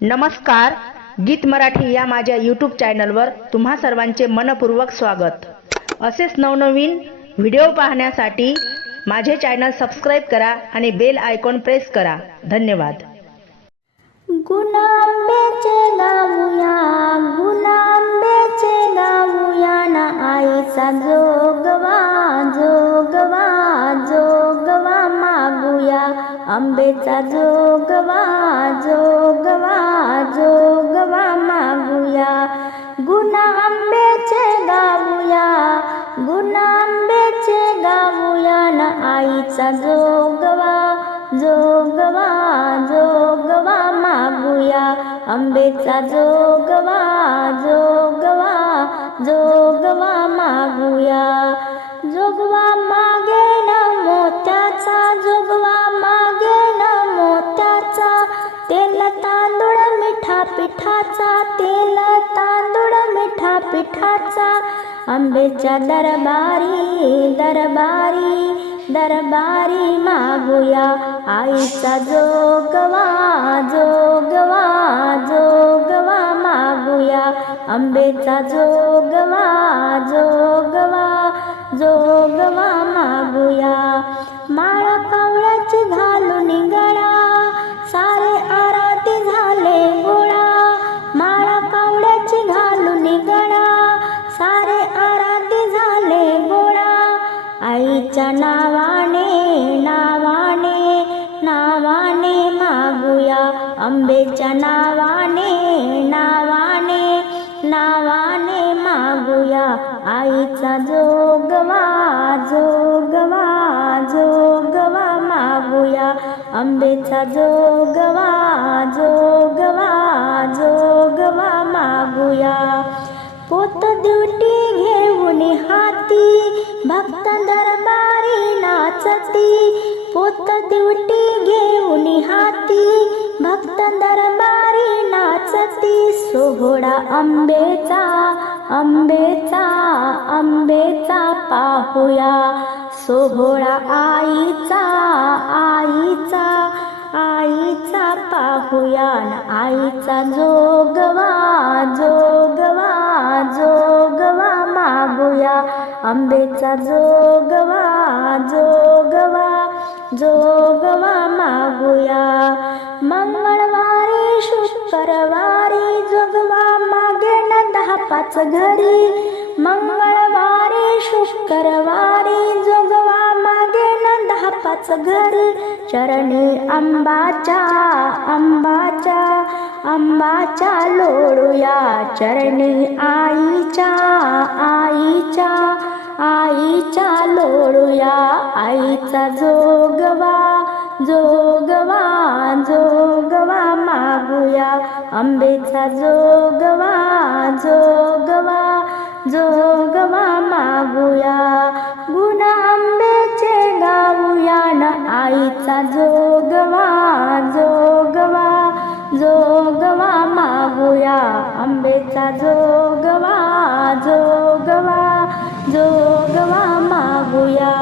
नमस्कार गीत मराठी या माझ्या यूट्यूब चॅनलवर तुम्हा सर्वांचे मनपूर्वक स्वागत. असेच नवनवीन व्हिडिओ पाहण्यासाठी माझे चॅनल सबस्क्राईब करा आणि बेल आयकॉन प्रेस करा. धन्यवाद. गुणांबेचे गाऊया गुणांबेचे गाऊया ना आईचा जो आंबेचा जोगवा जोगवा जोगवा मागूया. गुणा आंबेचे गाऊया गुणा आंबेचे गाऊया. ना आईचा जोगवा जोगवा जोगवा मागूया. आंबेचा जोगवा पिठाचा तेल तांदूळ मिठा पिठाचा आंबेच्या दरबारी दरबारी दरबारी मागूया. आईचा जोगवा जोगवा जोगवा मागूया. आंबेचा जोगवा जोगवा जोगवा मागूया. मा आईच्या नावाने नावाने नावाने मागूया. आंबेच्या नावाने नावाने नावाने मागूया. आईचा जोगवा जोगवा जोगवा मागूया. आंबेचा जोगवा जोगवा जोगवा मागूया. पोत दिवटी हाती भक्त दरबारी नाचती पोत दिवटी घेऊन हाती भक्त दरबारी नाचती सोहळा आंबेचा आंबेचा आंबेचा पाहूया सोहळा आईचा आईचा आईचा पाहूया आईचा जोगवा जोगवा मागूया आंबेचा जोगवा जोगवा जोगवा मागूया. मंगळवारी शुक्रवारी जोगवा मागे न दहा पाच घरी. मंगळवारी शुक्रवारी जोगवा मागे न दहा पाच घरी. चरणी आंबाच्या आंबाच्या आंबाच्या लोळूया. चरणी आईच्या लोळूया आईचा जोगवा जोगवा जोगवा मागूया. आंबेचा जोगवा जोगवा जोगवा मागूया. गुणा आंबेचे गाऊया ना आईचा जोगवा जोगवा जोगवा मागूया. आंबेचा जोगवा जोगवा जोगवा मागूया